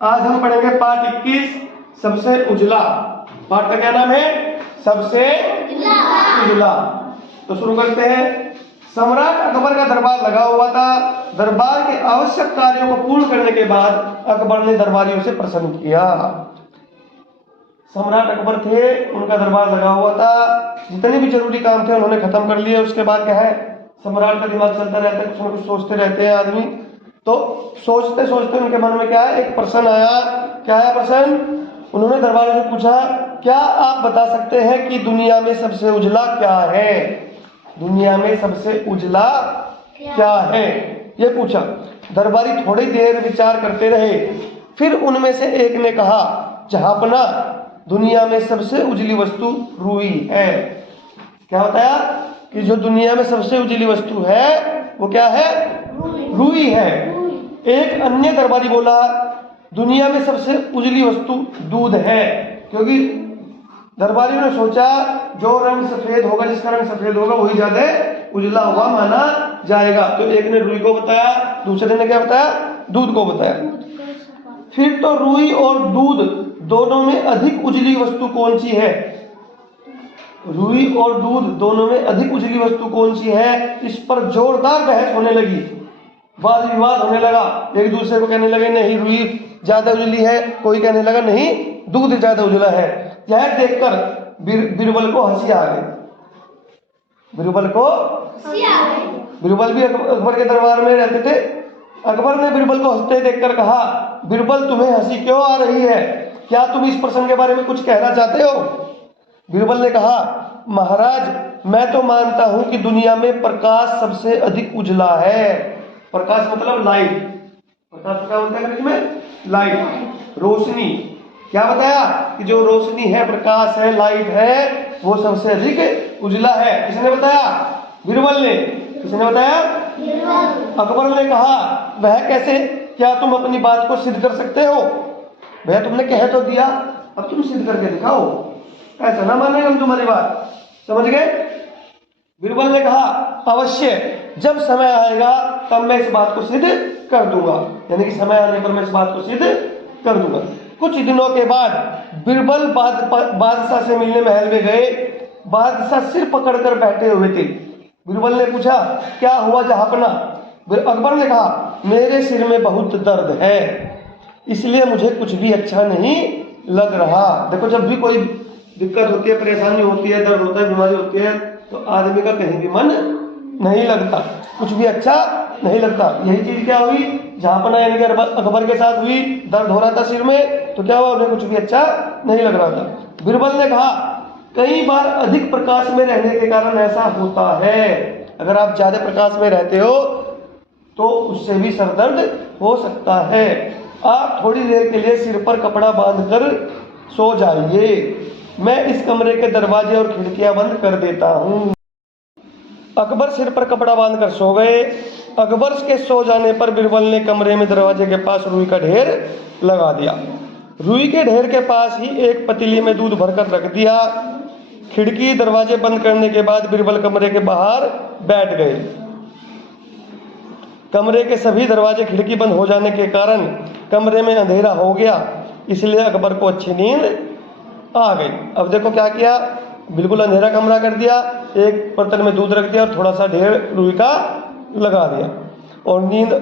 आज हम पढ़ेंगे पाठ 21 सबसे उजला। पाठ का क्या नाम है? सबसे उजला। तो शुरू करते हैं। सम्राट अकबर का दरबार लगा हुआ था। दरबार के आवश्यक कार्यों को पूर्ण करने के बाद अकबर ने दरबारियों से प्रसन्न किया। सम्राट अकबर थे, उनका दरबार लगा हुआ था। जितने भी जरूरी काम थे उन्होंने खत्म कर लिए। उसके बाद क्या है, सम्राट का दिमाग चलता रहता है, कुछ ना कुछ सोचते रहते हैं आदमी। तो सोचते सोचते उनके मन में क्या है, एक प्रश्न आया। क्या है प्रश्न? उन्होंने दरबार से पूछा, क्या आप बता सकते हैं कि दुनिया में सबसे उजला क्या है? दुनिया में सबसे उजला क्या है, ये पूछा। दरबारी थोड़ी देर विचार करते रहे। फिर उनमें से एक ने कहा, जहापना, दुनिया में सबसे उजली वस्तु रुई है। क्या बताया कि जो दुनिया में सबसे उजली वस्तु है वो क्या है? रुई है। एक अन्य दरबारी बोला, दुनिया में सबसे उजली वस्तु दूध है। क्योंकि दरबारी ने सोचा जो रंग सफेद होगा, जिसका रंग सफेद होगा वही ज्यादा उजला हुआ माना जाएगा। तो एक ने रुई को बताया, दूसरे ने क्या बताया? दूध को बताया। फिर तो रुई और दूध दोनों में अधिक उजली वस्तु कौन सी है? रुई और दूध दोनों में अधिक उजली वस्तु कौन सी है, इस पर जोरदार बहस होने लगी। वाद विवाद होने लगा। एक दूसरे को कहने लगे नहीं रुई ज्यादा उजली है, कोई कहने लगा नहीं दूध ज्यादा उजला है। यह देखकर बीरबल को हंसी आ गई। बीरबल भी अकबर के दरबार में रहते थे। अकबर ने बीरबल को हंसते देखकर कहा, बीरबल तुम्हें हंसी क्यों आ रही है? क्या तुम इस प्रश्न के बारे में कुछ कहना चाहते हो? बीरबल ने कहा, महाराज, मैं तो मानता हूं कि दुनिया में प्रकाश सबसे अधिक उजला है। प्रकाश मतलब लाइट। प्रकाश क्या होता है अंग्रेजी में? लाइट, रोशनी। क्या बताया कि जो रोशनी है, प्रकाश है, लाइट है, वो सबसे अधिक उजला है। किसने बताया? बीरबल ने। किसने बताया? अकबर ने कहा, वह कैसे? क्या तुम अपनी बात को सिद्ध कर सकते हो? भैया तुमने कह तो दिया, अब तुम सिद्ध करके दिखाओ। ऐसा ना मानेंगे हम तुम्हारी बात। समझ गए? बीरबल ने कहा, अवश्य, जब समय आएगा तब मैं इस बात को सिद्ध कर दूंगा। यानी कि समय आने पर मैं इस बात को सिद्ध कर दूंगा। कुछ दिनों के बाद बीरबल बादशाह से मिलने महल में गए। बादशाह सिर पकड़कर बैठे हुए थे। बीरबल ने पूछा, क्या हुआ जहापना? अकबर ने कहा, मेरे सिर में बहुत दर्द है, इसलिए मुझे कुछ भी अच्छा नहीं लग रहा। देखो, जब भी कोई दिक्कत होती है, परेशानी होती है, दर्द होता है, बीमारी होती है, तो आदमी का कहीं भी मन नहीं लगता, कुछ भी अच्छा नहीं लगता। यही चीज क्या हुई? जहापना यानी कि अकबर के साथ हुई। दर्द हो रहा था सिर में, तो क्या हुआ? उन्हें कुछ भी अच्छा नहीं लग रहा था। बीरबल ने कहा, कई बार अधिक प्रकाश में रहने के कारण ऐसा होता है। अगर आप ज्यादा प्रकाश में रहते हो तो उससे भी सरदर्द हो सकता है। आप थोड़ी देर के लिए सिर पर कपड़ा बांधकर सो जाइए। मैं इस कमरे के दरवाजे और खिड़कियां बंद कर देता हूं। अकबर सिर पर कपड़ा बांधकर सो गए। अकबर के सो जाने पर बीरबल ने कमरे में दरवाजे के पास रुई का ढेर लगा दिया। रुई के ढेर के पास ही एक पतीली में दूध भरकर रख दिया। खिड़की दरवाजे बंद करने के बाद बीरबल कमरे के बाहर बैठ गए। कमरे के सभी दरवाजे खिड़की बंद हो जाने के कारण कमरे में अंधेरा हो गया, इसलिए अकबर को अच्छी नींद आ गई। अब देखो क्या किया, बिल्कुल अंधेरा कमरा कर दिया, एक बर्तन में दूध रख दिया और थोड़ा सा ढेर रुई का लगा दिया, और नींद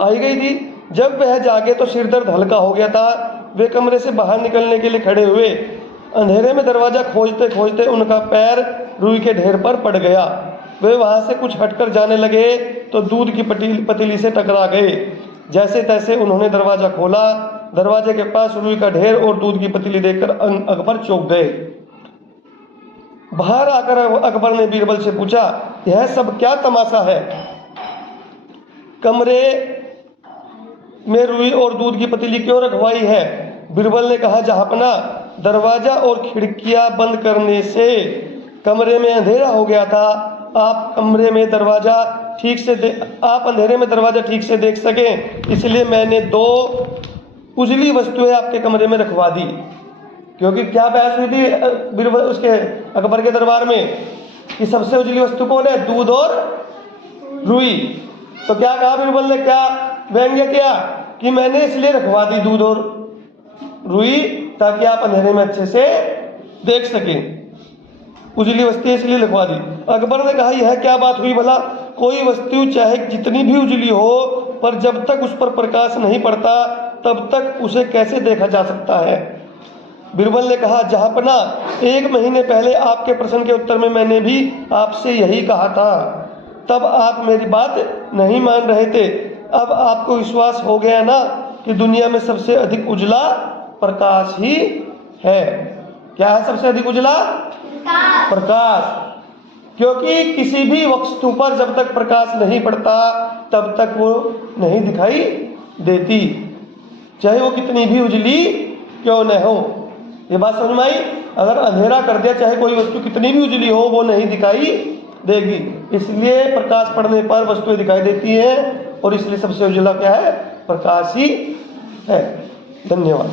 आई गई थी। जब वह जागे तो सिर दर्द हल्का हो गया था। वे कमरे से बाहर निकलने के लिए खड़े हुए। अंधेरे में दरवाजा खोजते खोजते उनका पैर रुई के ढेर पर पड़ गया। वे वहां से कुछ हटकर जाने लगे तो दूध की पतीली से टकरा गए। जैसे तैसे उन्होंने दरवाजा खोला। दरवाजे के पास रुई का ढेर और दूध की पतीली देखकर अकबर चौंक गए। बाहर आकर अकबर ने बीरबल से पूछा, यह सब क्या तमाशा है? कमरे में रुई और दूध की पतीली क्यों रखवाई है? बीरबल ने कहा, जहापना, दरवाजा और खिड़कियां बंद करने से कमरे में अंधेरा हो गया था। आप अंधेरे में दरवाजा ठीक से देख सकें, इसलिए मैंने दो उजली वस्तुएं आपके कमरे में रखवा दी। क्योंकि क्या बहस हुई थी बीरबल उसके अकबर के दरबार में कि सबसे उजली वस्तु कौन है? दूध और रुई। तो क्या कहा बीरबल ने? क्या व्यंग्य किया कि मैंने इसलिए रखवा दी दूध और रुई ताकि आप अंधेरे में अच्छे से देख सकें। उजली वस्तु इसलिए लिखवा दी। अकबर ने कहा यह क्या बात हुई भला, कोई वस्तु चाहे जितनी भी उजली हो पर जब तक उस पर प्रकाश नहीं पड़ता तब तक उसे कैसे देखा जा सकता है। बिरबल ने कहा जहाँपना 1 महीने पहले आपके प्रश्न के उत्तर में मैंने भी आपसे यही कहा था, तब आप मेरी बात नहीं मान रहे थे। अब आपको विश्वास हो गया ना कि दुनिया में सबसे अधिक उजला प्रकाश ही है। क्या है सबसे अधिक उजला? प्रकाश। क्योंकि किसी भी वस्तु पर जब तक प्रकाश नहीं पड़ता तब तक वो नहीं दिखाई देती, चाहे वो कितनी भी उजली क्यों न हो। ये बात समझ में आई? अगर अंधेरा कर दिया चाहे कोई वस्तु कितनी भी उजली हो वो नहीं दिखाई देगी। इसलिए प्रकाश पड़ने पर वस्तुएं दिखाई देती हैं और इसलिए सबसे उजला क्या है? प्रकाश ही है। धन्यवाद।